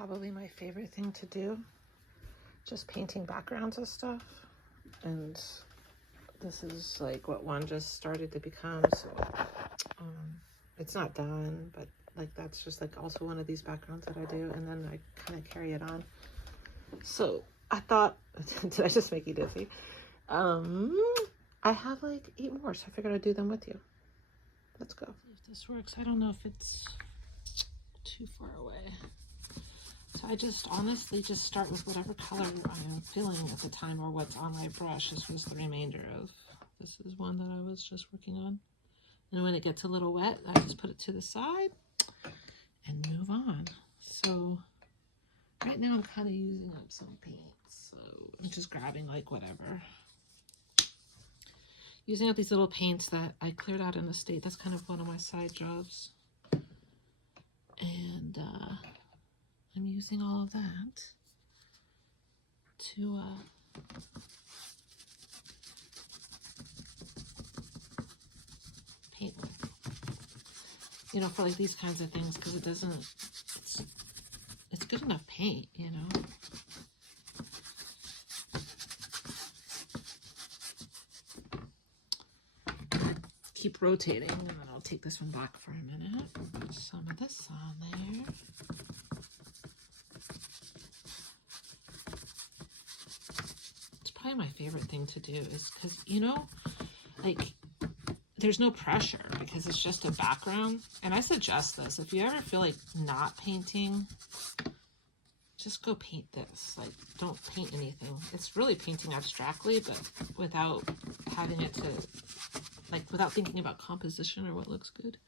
probably my favorite thing to do, just painting backgrounds of stuff. And this is like what one just started to become, so it's not done, but like that's just like also one of these backgrounds that I do, and then I kind of carry it on. So I thought, did I just make you dizzy? I have like 8 more, so I figured I'd do them with you. Let's go. If this works, I don't know if it's too far away. So I just honestly just start with whatever color I am feeling at the time or what's on my brush. This was the remainder of, this is one that I was just working on. And when it gets a little wet, I just put it to the side and move on. So right now I'm kind of using up some paint. So I'm just grabbing like whatever. Using up these little paints that I cleared out in the state. That's kind of one of my side jobs. And I'm using all of that to paint with. You know, for like these kinds of things, because it doesn't, it's good enough paint, you know. Keep rotating, and then I'll take this one back for a minute. Put some of this on there. It's probably my favorite thing to do, is because, you know, like, there's no pressure because it's just a background. And I suggest this, if you ever feel like not painting, just go paint this. Like, don't paint anything. It's really painting abstractly, but without having it to, like, without thinking about composition or what looks good.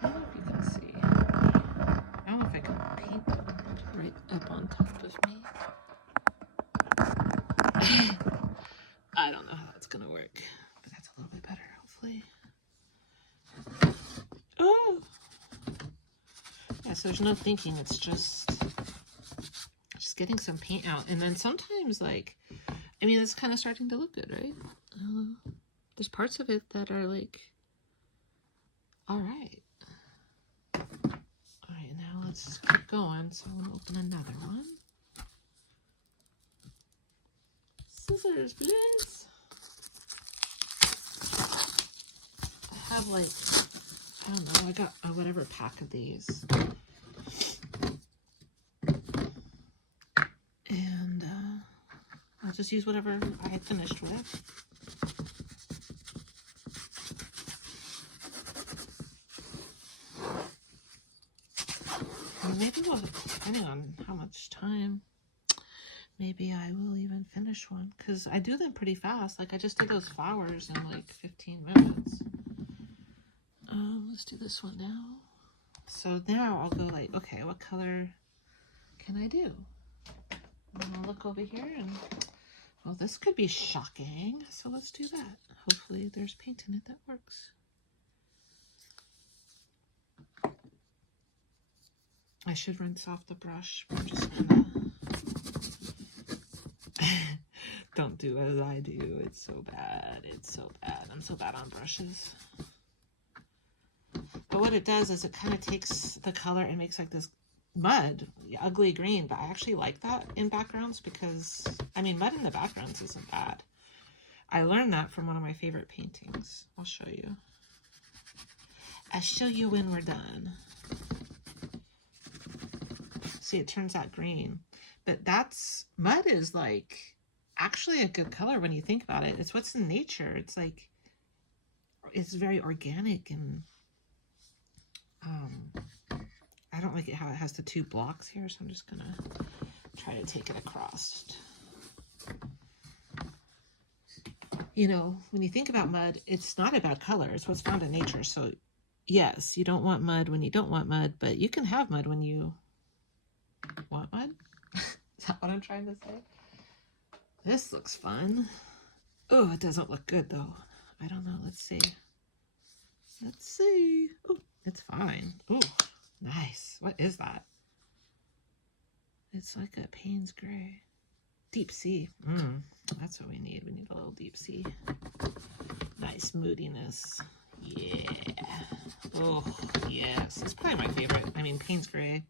I don't know if you can see. I don't know if I can paint right up on top of me. I don't know how that's gonna work, but that's a little bit better, hopefully. Oh! Yeah, so there's no thinking, it's just getting some paint out. And then sometimes, like, I mean, it's kind of starting to look good, right? There's parts of it that are like, all right. All right, now let's keep going. So I'm gonna open another one. Scissors, please. I have like, I don't know, I got whatever pack of these. And I'll just use whatever I had finished with. And maybe we'll, depending on how much time, maybe I will even finish one, because I do them pretty fast. Like, I just did those flowers in like 15 minutes. Let's do this one now. So now I'll go like, okay, what color can I do? And I'll look over here and, well, this could be shocking. So let's do that. Hopefully there's paint in it that works. I should rinse off the brush, but I'm just gonna don't do as I do. It's so bad. It's so bad. I'm so bad on brushes. But what it does is it kind of takes the color and makes like this mud, ugly green. But I actually like that in backgrounds because, I mean, mud in the backgrounds isn't bad. I learned that from one of my favorite paintings. I'll show you. I'll show you when we're done. See, it turns out green. But that's, mud is like actually a good color when you think about it. It's what's in nature. It's like, it's very organic, and I don't like it how it has the 2 blocks here, so I'm just gonna try to take it across. You know, when you think about mud, it's not about color, it's what's found in nature. So yes, you don't want mud when you don't want mud, but you can have mud when you want mud. Is that what I'm trying to say? This looks fun. Oh, it doesn't look good though. I don't know, let's see. Let's see. Oh, it's fine. Oh, nice. What is that? It's like a Payne's Gray. Deep sea. That's what we need. We need a little deep sea. Nice moodiness. Yeah. Oh, yes. It's probably my favorite. I mean, Payne's Gray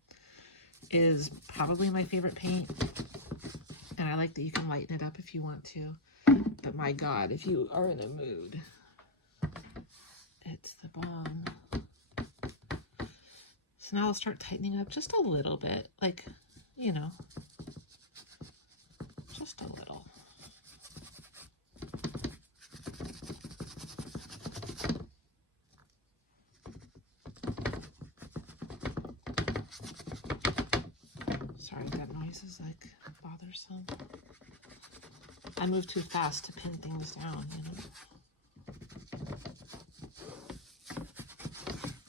is probably my favorite paint. And I like that you can lighten it up if you want to. But my God, if you are in a mood, it's the bomb. So now I'll start tightening up just a little bit, like, you know, just a little. Sorry, that noise is like bothersome. I move too fast to pin things down, you know.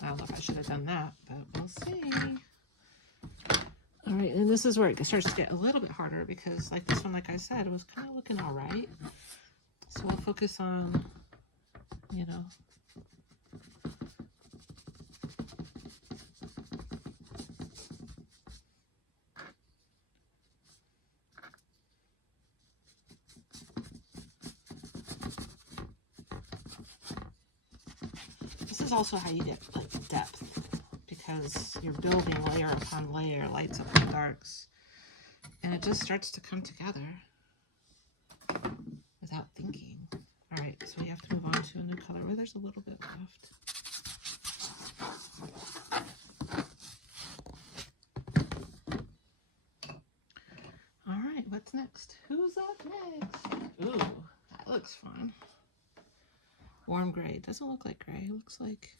I don't know if I should have done that, but we'll see. All right, and this is where it starts to get a little bit harder because like this one, like I said, it was kind of looking all right. So we'll focus on, you know, this is also how you get like depth, because you're building layer upon layer, lights upon darks, and it just starts to come together without thinking. All right, so we have to move on to a new color. Oh, there's a little bit left. All right, what's next? Who's up next? Ooh, that looks fun. Warm gray. Doesn't look like gray. It looks like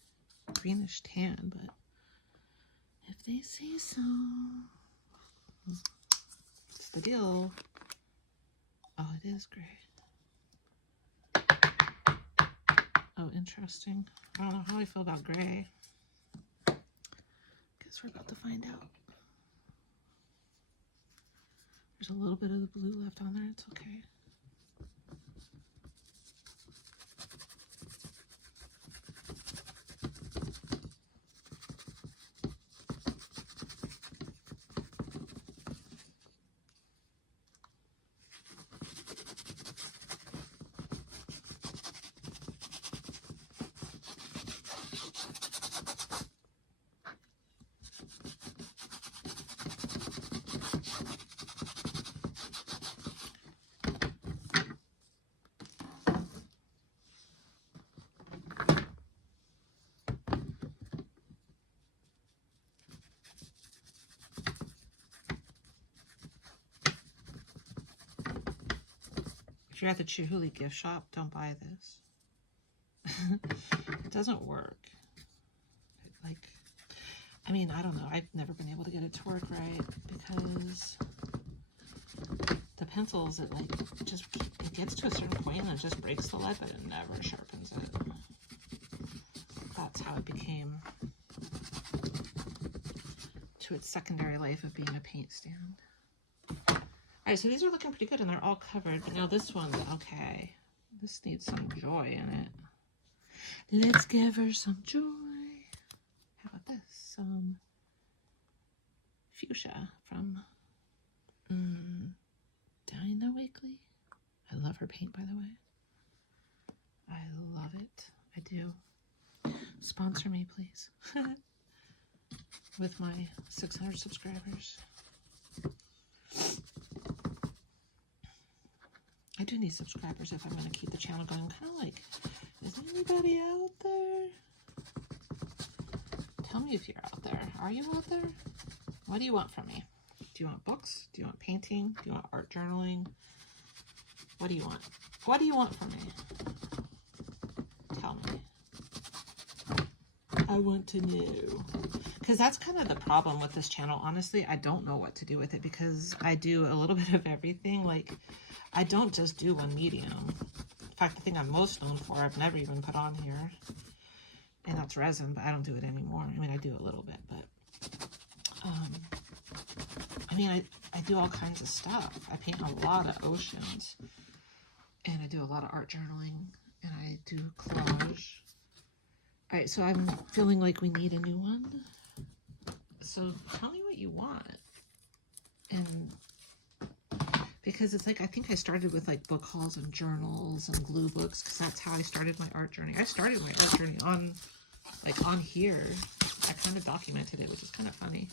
greenish tan, but if they say so, it's the deal. Oh, it is gray. Oh, interesting. I don't know how I feel about gray. Guess we're about to find out. There's a little bit of the blue left on there. It's okay. If you're at the Chihuly gift shop, don't buy this. It doesn't work. Like, I mean, I don't know. I've never been able to get it to work right because the pencils, it like just, it gets to a certain point and it just breaks the lead, but it never sharpens it. That's how it became to its secondary life of being a paint stand. All right, so these are looking pretty good and they're all covered, but now this one, okay, this needs some joy in it. Let's give her some joy. How about this? Some fuchsia from Dinah Wakely. I love her paint, by the way. I love it. I do. Sponsor me, please. With my 600 subscribers. I do need subscribers if I'm going to keep the channel going. I'm kind of like, is anybody out there? Tell me if you're out there. Are you out there? What do you want from me? Do you want books? Do you want painting? Do you want art journaling? What do you want? What do you want from me? Tell me. I want to know. Because that's kind of the problem with this channel. Honestly, I don't know what to do with it because I do a little bit of everything. Like, I don't just do one medium. In fact, the thing I'm most known for, I've never even put on here. And that's resin, but I don't do it anymore. I mean, I do a little bit, but... I mean, I do all kinds of stuff. I paint a lot of oceans. And I do a lot of art journaling. And I do collage. Alright, so I'm feeling like we need a new one. So tell me what you want. And because it's like, I think I started with like book hauls and journals and glue books, because that's how I started my art journey. I started my art journey on, like on here. I kind of documented it, which is kind of funny.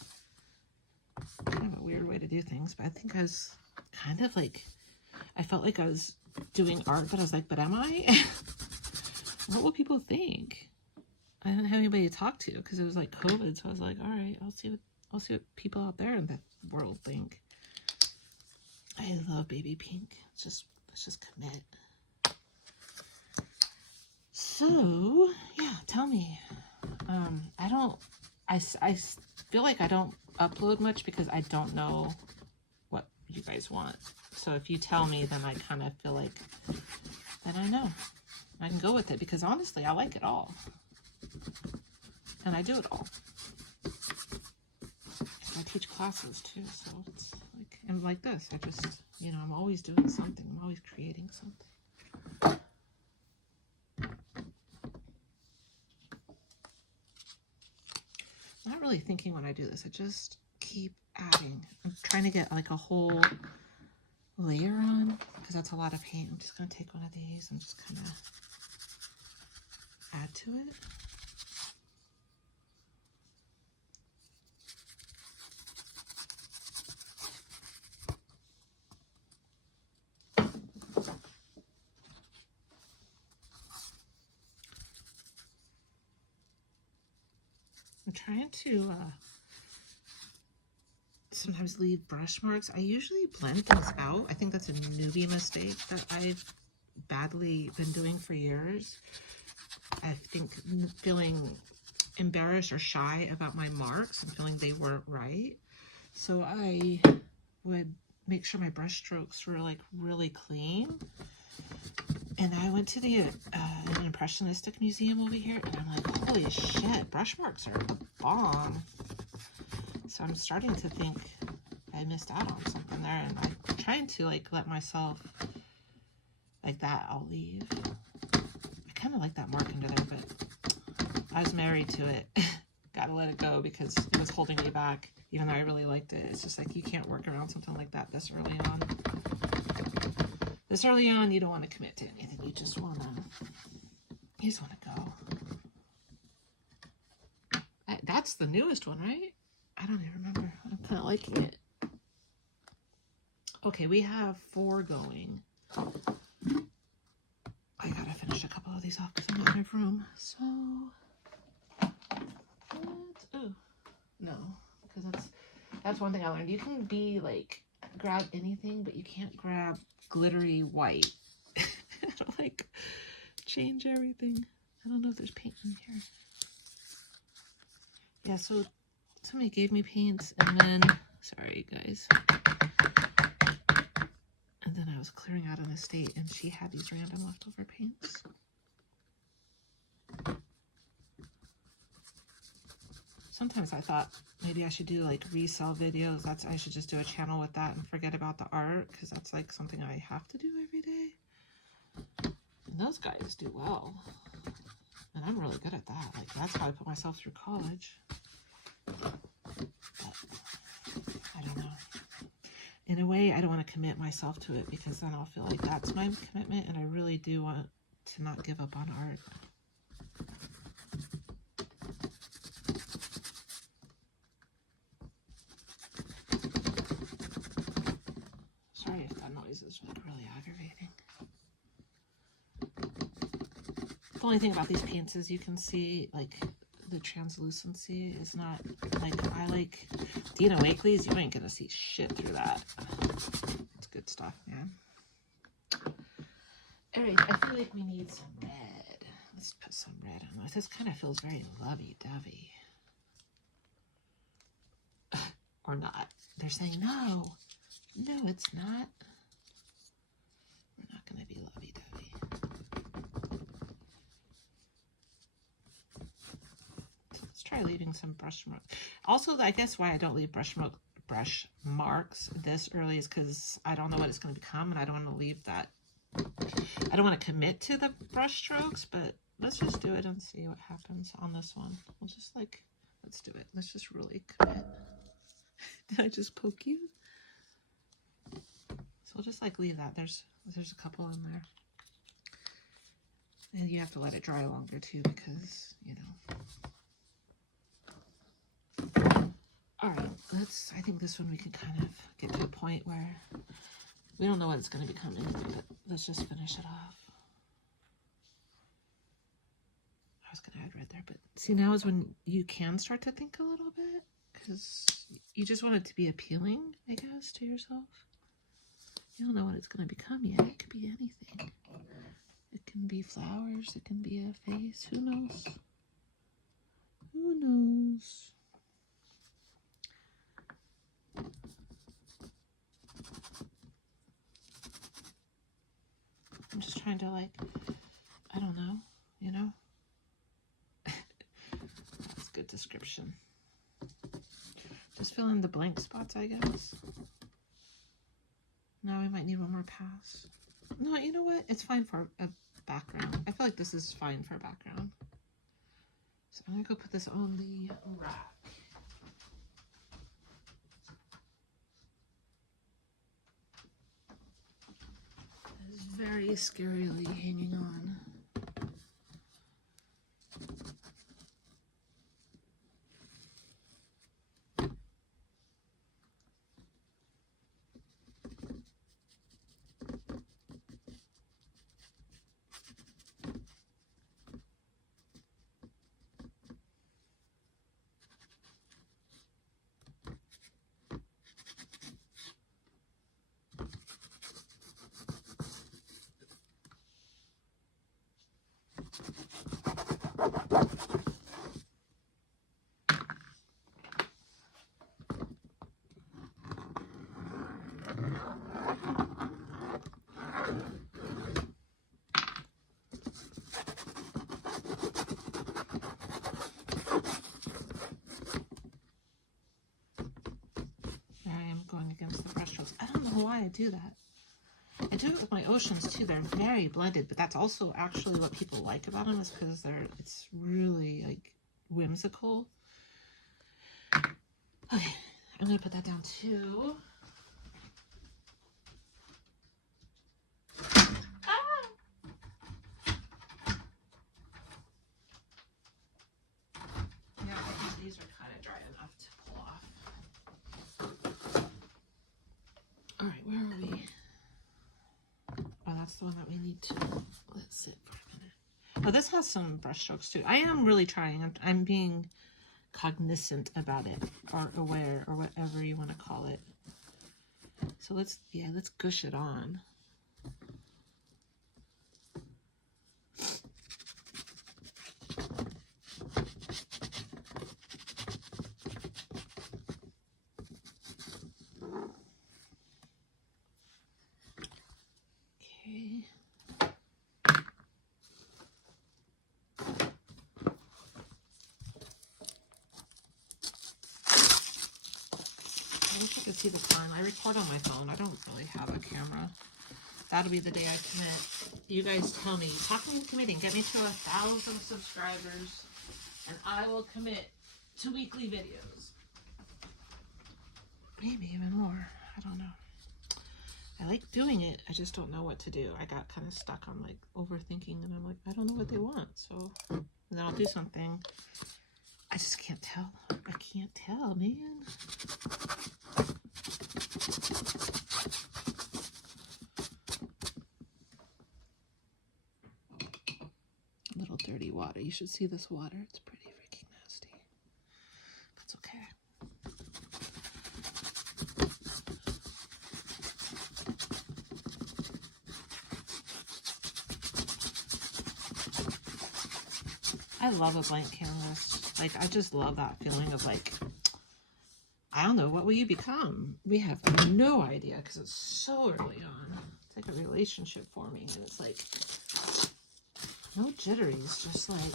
kind of a weird way to do things, but I think I was kind of like, I felt like I was doing art, but I was like, but am I? What will people think? I didn't have anybody to talk to because it was like COVID, so I was like, all right, I'll see what people out there in the world think. I love baby pink. Let's just commit. So yeah, tell me. I feel like I don't upload much because I don't know what you guys want. So if you tell me, then I kind of feel like then I know. I can go with it because honestly, I like it all. And I do it all. I teach classes too, so it's like, and like this, I just, you know, I'm always doing something. I'm always creating something. I'm not really thinking when I do this. I just keep adding. I'm trying to get like a whole layer on because that's a lot of paint. I'm just going to take one of these and just kind of add to it. I'm trying to sometimes leave brush marks. I usually blend things out. I think that's a newbie mistake that I've badly been doing for years. I think feeling embarrassed or shy about my marks and feeling they weren't right. So I would make sure my brush strokes were like really clean. And I went to the an impressionistic museum over here, and I'm like, holy shit, brush marks are the bomb. So I'm starting to think I missed out on something there, and I'm trying to like let myself, like that I'll leave. I kind of like that mark under there, but I was married to it. Gotta let it go because it was holding me back, even though I really liked it. It's just like you can't work around something like that this early on. This early on, you don't want to commit to anything. You just want to go. That's the newest one, right? I don't even remember. I'm kind of liking it. Okay, we have 4 going. I gotta finish a couple of these off because I'm out of room. So, oh, no, because that's one thing I learned. You can be like, grab anything, but you can't grab glittery white. It'll like change everything. I don't know if there's paint in here. Yeah, so somebody gave me paints and then, sorry guys. And then I was clearing out an estate and she had these random leftover paints. Sometimes I thought maybe I should do like resell videos. I should just do a channel with that and forget about the art because that's like something I have to do every day. And those guys do well. And I'm really good at that. Like that's how I put myself through college. But I don't know. In a way, I don't want to commit myself to it because then I'll feel like that's my commitment, and I really do want to not give up on art. Sorry if that noise is like really aggravating. The only thing about these paints is you can see like the translucency is not like, I like Dina Wakley's, you ain't gonna see shit through that. It's good stuff, man. Alright, I feel like we need some red. Let's put some red on this. This kind of feels very lovey-dovey. Or not. They're saying no. No, it's not. We're not gonna be lovey-dovey. Let's try leaving some brush marks. Also, I guess why I don't leave brush marks this early is because I don't know what it's going to become, and I don't want to leave that. I don't want to commit to the brush strokes, but let's just do it and see what happens on this one. We'll just like, let's do it. Let's just really commit. Did I just poke you? So we'll just like leave that. There's a couple in there. And you have to let it dry longer too because, you know. All right, I think this one we can kind of get to a point where we don't know what it's going to become anyway, but let's just finish it off. I was going to add red there, but see, now is when you can start to think a little bit, because you just want it to be appealing, I guess, to yourself. You don't know what it's going to become yet. It could be anything. It can be flowers. It can be a face. Who knows? Who knows? I'm just trying to, like, I don't know, you know? That's a good description. Just fill in the blank spots, I guess. Now we might need one more pass. No, you know what? It's fine for a background. I feel like this is fine for a background. So I'm going to go put this on the rack. It's very scarily hanging on. There I am going against the brush strokes. I don't know why I do that. I do it with my oceans too. They're very blended, but that's also actually what people like about them, is because it's really like whimsical. Okay, I'm gonna put that down too. Yeah, I think these are kind of dry enough to pull off. All right, where are we? Oh, that's the one that we need to let sit for a minute. Oh, this has some brush strokes too. I am really trying. I'm being cognizant about it, or aware, or whatever you want to call it. So let's gush it on. Okay. I wish I could see the time. I record on my phone. I don't really have a camera. That'll be the day I commit. You guys tell me. Talk me into committing. Get me to 1,000 subscribers, and I will commit to weekly videos. Maybe even more. I don't know. I like doing it. I just don't know what to do. I got kind of stuck on like overthinking, and I'm like, I don't know what they want. So then I'll do something. I just can't tell. I can't tell, man. A little dirty water. You should see this water. It's pretty freaking nasty. That's okay. I love a blank canvas. Like, I just love that feeling of like, I don't know, what will you become? We have no idea because it's so early on. It's like a relationship forming, and it's like no jitteries, just like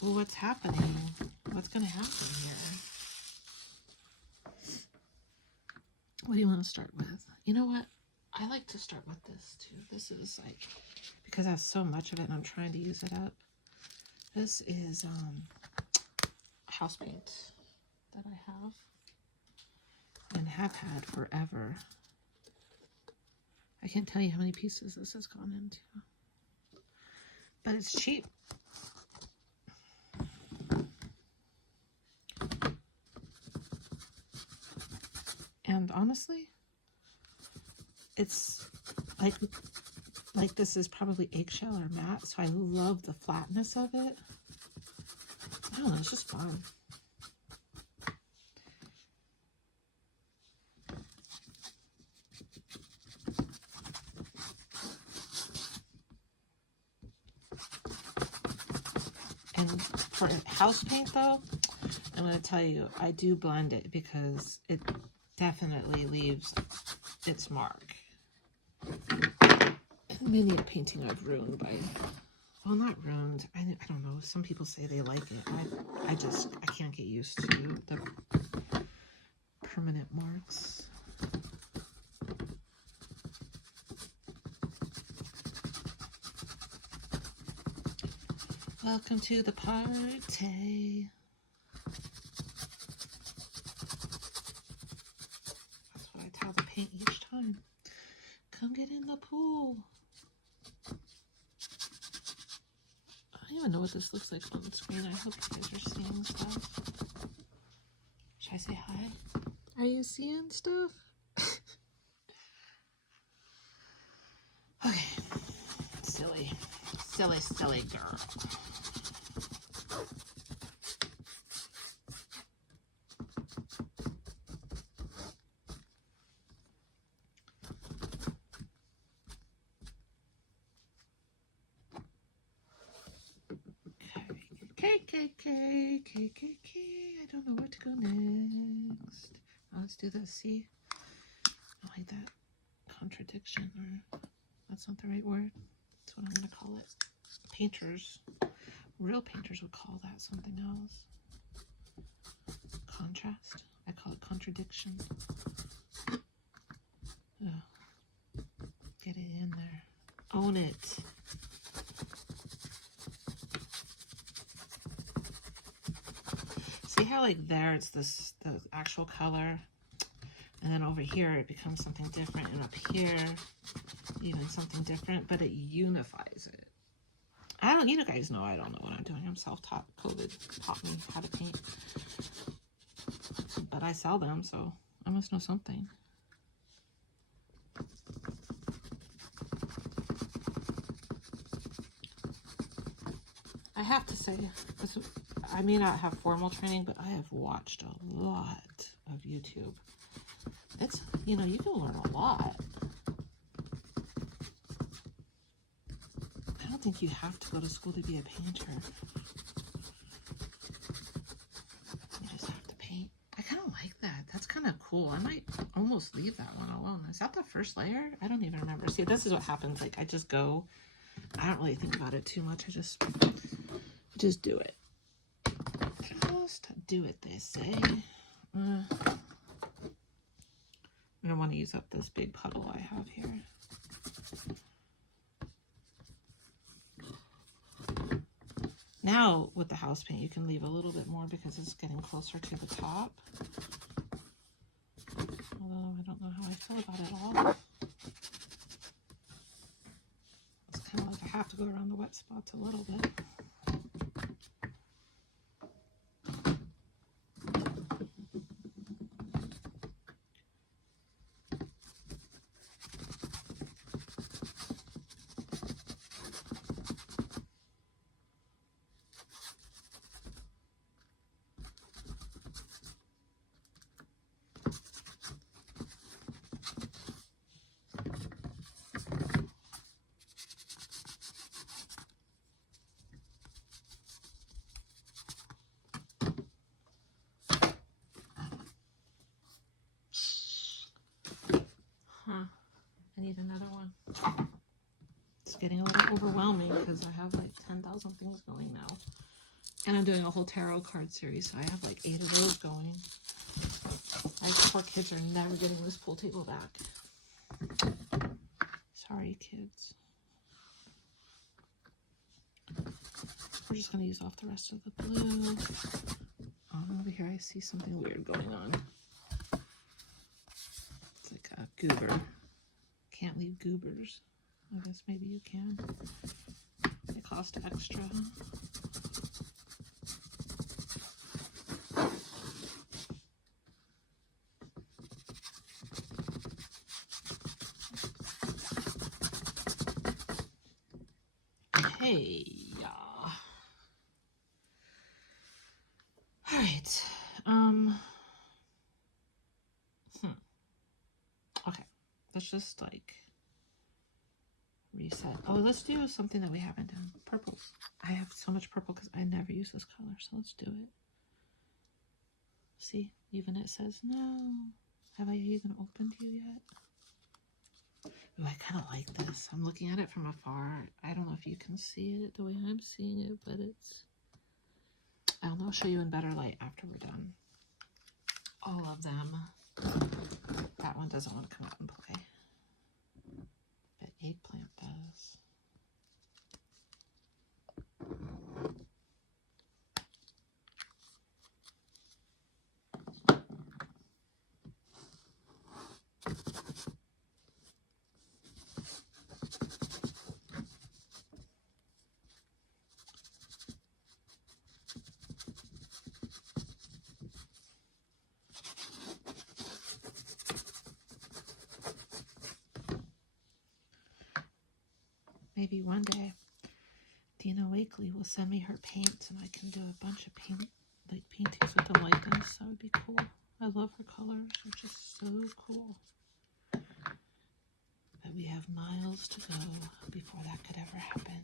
what's happening? What's gonna happen here? What do you want to start with? You know what? I like to start with this too. This is like, because I have so much of it and I'm trying to use it up. This is house paint that I have and have had forever. I can't tell you how many pieces this has gone into, but it's cheap. And honestly, it's like this is probably eggshell or matte, so I love the flatness of it. I don't know, it's just fun. And for house paint though, I'm going to tell you, I do blend it because it definitely leaves its mark. Many a painting I've ruined by, well, not ruined, I don't know, some people say they like it. I can't get used to the permanent marks. Welcome to the party. That's what I tell the paint each time. Come get in the pool. I don't even know what this looks like on the screen. I hope you guys are seeing stuff. Should I say hi? Are you seeing stuff? Okay. Silly girl. I don't know where to go next. Oh, let's do this. See? I like that contradiction, or that's not the right word. That's what I'm going to call it. Painters, real painters would call that something else. Contrast. I call it contradiction. Ugh. Get it in there. Own it. See how like there it's the actual color, and then over here it becomes something different, and up here even something different, but it unifies it. You guys know I don't know what I'm doing. I'm self-taught. COVID taught me how to paint, but I sell them, so I must know something. I have to say, I may not have formal training, but I have watched a lot of YouTube. It's, you know, you can learn a lot. I don't think you have to go to school to be a painter. You just have to paint. I kind of like that. That's kind of cool. I might almost leave that one alone. Is that the first layer? I don't even remember. See, this is what happens. Like, I just go. I don't really think about it too much. I just do it. Just do it, they say. I don't want to use up this big puddle I have here. Now, with the house paint, you can leave a little bit more because it's getting closer to the top. Although, I don't know how I feel about it all. It's kind of like I have to go around the wet spots a little bit. I need another one. It's getting a little overwhelming because I have like 10,000 things going now. And I'm doing a whole tarot card series, so I have like 8 of those going. My poor kids are never getting this pool table back. Sorry, kids. We're just going to use off the rest of the blue. Over here I see something weird going on. It's like a goober. Can't leave goobers. I guess maybe you can. They cost extra. Okay. All right. Okay. Let's just like reset. Oh, let's do something that we haven't done. Purples. I have so much purple because I never use this color, so let's do it. See, even it says no. Have I even opened you yet? Ooh, I kind of like this. I'm looking at it from afar. I don't know if you can see it the way I'm seeing it, but it's... I'll show you in better light after we're done. All of them. That one doesn't want to come out and play. But eggplant does. Maybe one day Dina Wakely will send me her paints and I can do a bunch of paintings with them like this. That would be cool. I love her colors. They're just so cool. But we have miles to go before that could ever happen.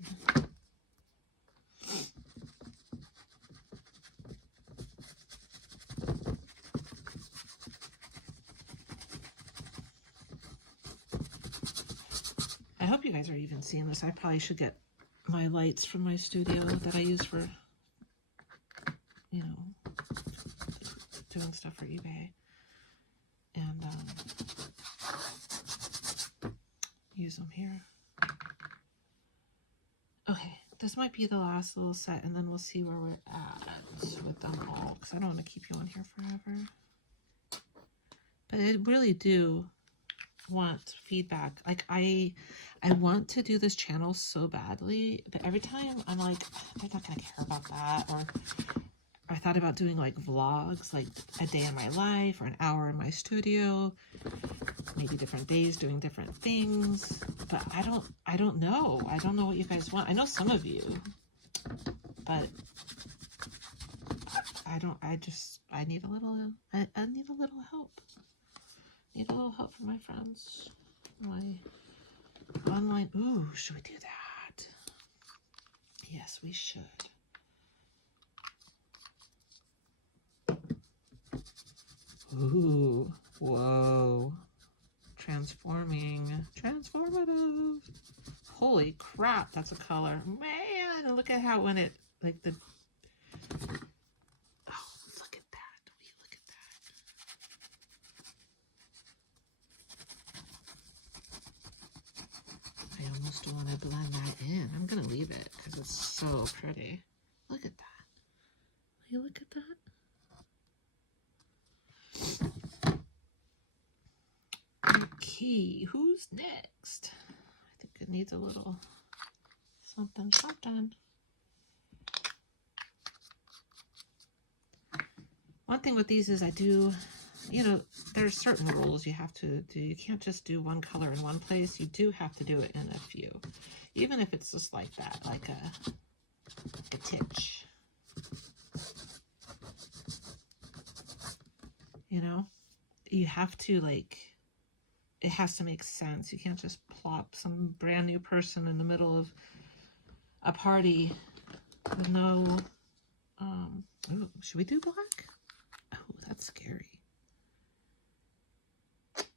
I hope you guys are even seeing this. I probably should get my lights from my studio that I use for, you know, doing stuff for eBay. And use them here. Okay, this might be the last little set, and then we'll see where we're at with them all, because I don't want to keep you on here forever. But I really do want feedback. Like, I want to do this channel so badly, but every time I'm like, they're not gonna care about that. Or I thought about doing like vlogs, like a day in my life or an hour in my studio, maybe different days doing different things. But I don't know. I don't know what you guys want. I know some of you, but I need a little help. Need a little help from my friends. My online, ooh, should we do that? Yes, we should. Ooh, whoa. Transformative. Holy crap, that's a color. Man, look at how when it, like the, oh, look at that. Look at that. I almost want to blend that in. I'm going to leave it because it's so pretty. Look at that. Will you look at that? Okay, who's next? I think it needs a little something. One thing with these is I do, you know, there's certain rules you have to do. You can't just do one color in one place. You do have to do it in a few. Even if it's just like that, like a titch. You know? You have to, like, it has to make sense. You can't just plop some brand new person in the middle of a party with no, ooh, should we do black? Oh, that's scary. That's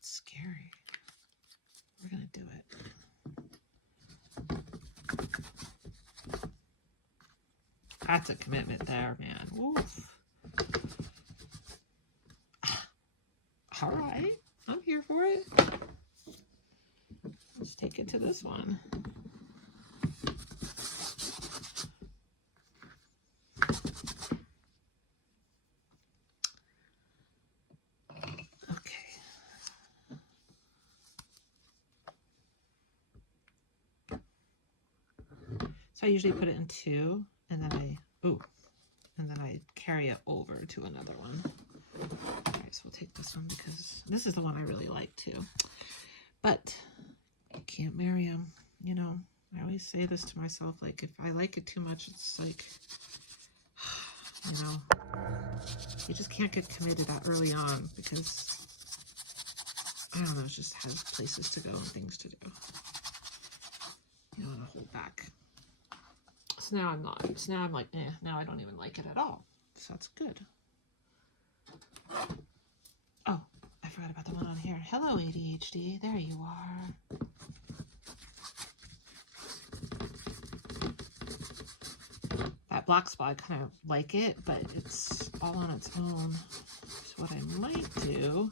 scary. We're gonna do it. That's a commitment there, man. Oof. All right, I'm here for it. Let's take it to this one. So I usually put it in two, and then I carry it over to another one. All right, so we'll take this one because this is the one I really like too. But you can't marry them, you know. I always say this to myself, like, if I like it too much, it's like, you know, you just can't get committed that early on because, I don't know, it just has places to go and things to do. You don't want to hold back. So now I'm not. So now I'm like, now I don't even like it at all. So that's good. Oh, I forgot about the one on here. Hello, ADHD. There you are. That black spot, I kind of like it, but it's all on its own. So what I might do,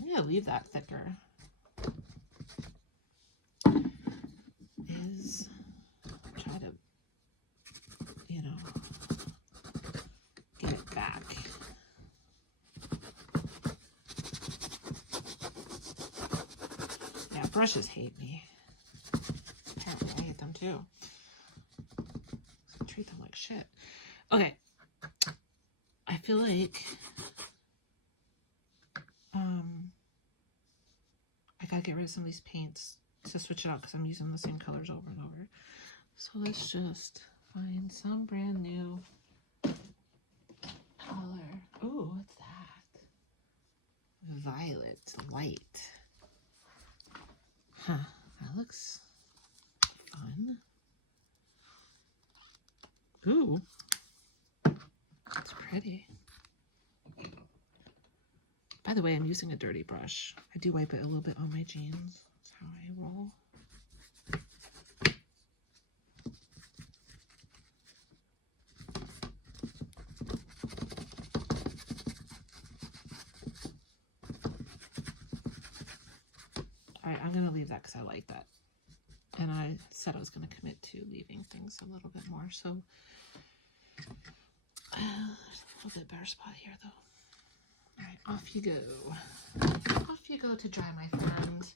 I'm going to leave that thicker, is try to, you know, get it back. Yeah, brushes hate me. Apparently I hate them too. So I treat them like shit. Okay. I feel like I gotta get rid of some of these paints to switch it out because I'm using the same colors over and over. So let's just find some brand new color. Ooh, what's that? Violet light. Huh, that looks fun. Ooh, that's pretty. By the way, I'm using a dirty brush. I do wipe it a little bit on my jeans. That's how I roll. All right, I'm going to leave that because I like that. And I said I was going to commit to leaving things a little bit more. So there's a little bit better spot here, though. All right, off you go. Off you go to dry, my friend.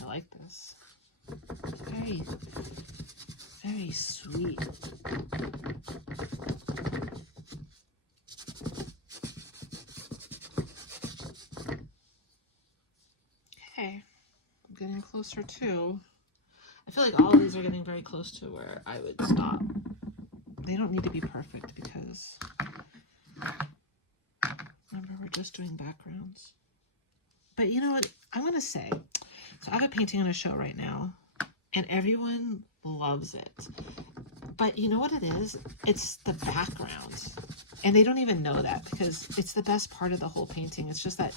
I like this. Very, very sweet. Okay, I'm getting closer too. I feel like all of these are getting very close to where I would stop. They don't need to be perfect because, remember, we're just doing backgrounds. But you know what? I'm going to say, so I have a painting on a show right now, and everyone loves it. But you know what it is? It's the background. And they don't even know that because it's the best part of the whole painting. It's just that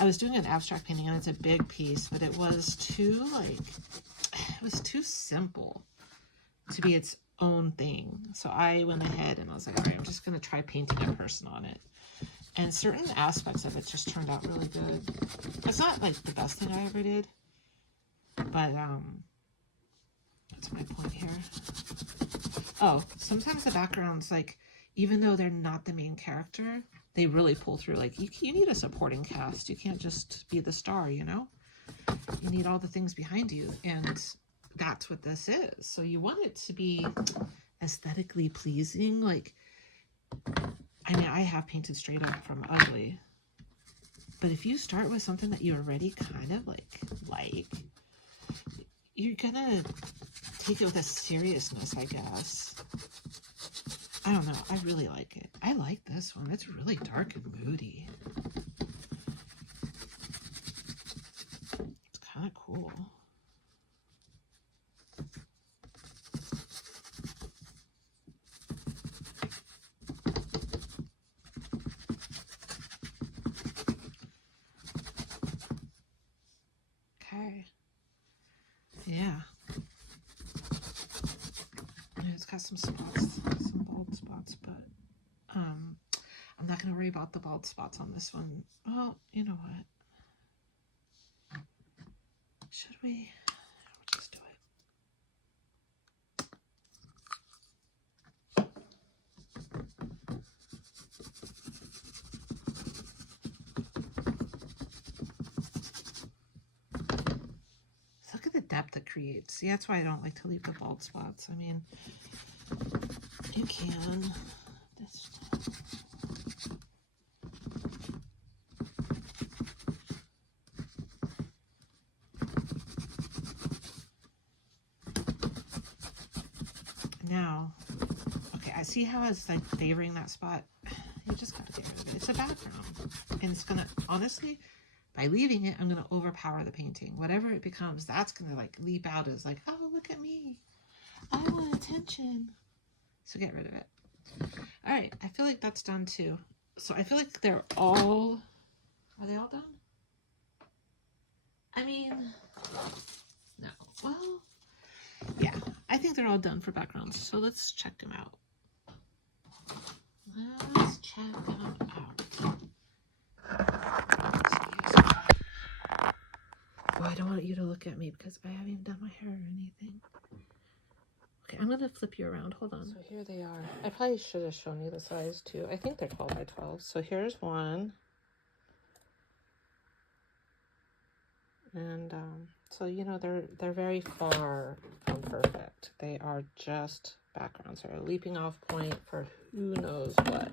I was doing an abstract painting and it's a big piece, but it was too, it was too simple to be its own thing. So I went ahead and I was like, all right, I'm just going to try painting a person on it. And certain aspects of it just turned out really good. It's not like the best thing I ever did, but that's my point here. Oh, sometimes the backgrounds, like, even though they're not the main character, they really pull through. Like, you need a supporting cast. You can't just be the star, you know? You need all the things behind you, and that's what this is. So you want it to be aesthetically pleasing. Like, I mean, I have painted straight up from ugly. But if you start with something that you already kind of like, you're gonna take it with a seriousness, I guess. I don't know. I really like it. I like this one. It's really dark and moody. It's kind of cool. Okay. Yeah. It's got some spots, some bald spots, but I'm not going to worry about the bald spots on this one. Well, you know what? Should we? We'll just do it. Look at the depth it creates. See, that's why I don't like to leave the bald spots. I mean, You can. This. Now, okay, I see how it's like favoring that spot. You just gotta get rid of it. It's a background. And it's gonna, honestly, by leaving it, I'm gonna overpower the painting. Whatever it becomes, that's gonna like leap out as like, oh, look at me. I want attention. So get rid of it. All right, I feel like that's done too. So I feel like they're all, are they all done? I mean, no. Well, yeah, I think they're all done for backgrounds. So let's check them out. Let's check them out. Oh, I don't want you to look at me because I haven't even done my hair or anything. Okay, I'm going to flip you around. Hold on. So here they are. I probably should have shown you the size too. I think they're 12 by 12. So here's one. And so, you know, they're very far from perfect. They are just backgrounds. They're a leaping off point for who knows what.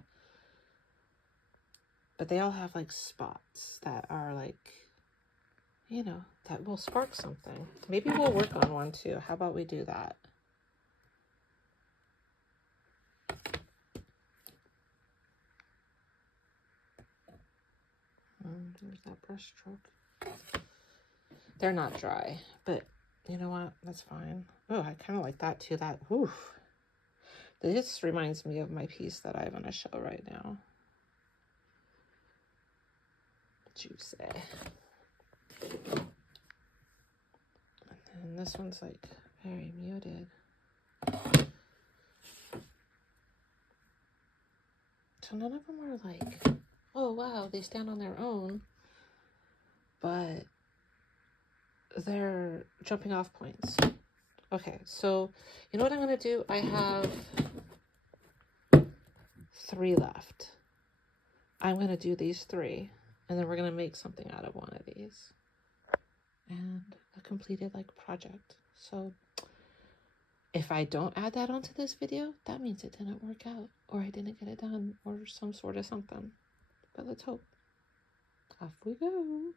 But they all have like spots that are like, you know, that will spark something. Maybe we'll work on one too. How about we do that? There's that brush stroke. They're not dry, but you know what? That's fine. Oh, I kind of like that too. That, oof. This reminds me of my piece that I have on a show right now. Juicy. And this one's like very muted. So none of them are like, oh wow, they stand on their own, but they're jumping off points. Okay, so you know what I'm gonna do? I have 3 left. I'm gonna do these 3, and then we're gonna make something out of one of these. And a completed like project. So if I don't add that onto this video, that means it didn't work out, or I didn't get it done, or some sort of something. But let's hope. Off we go.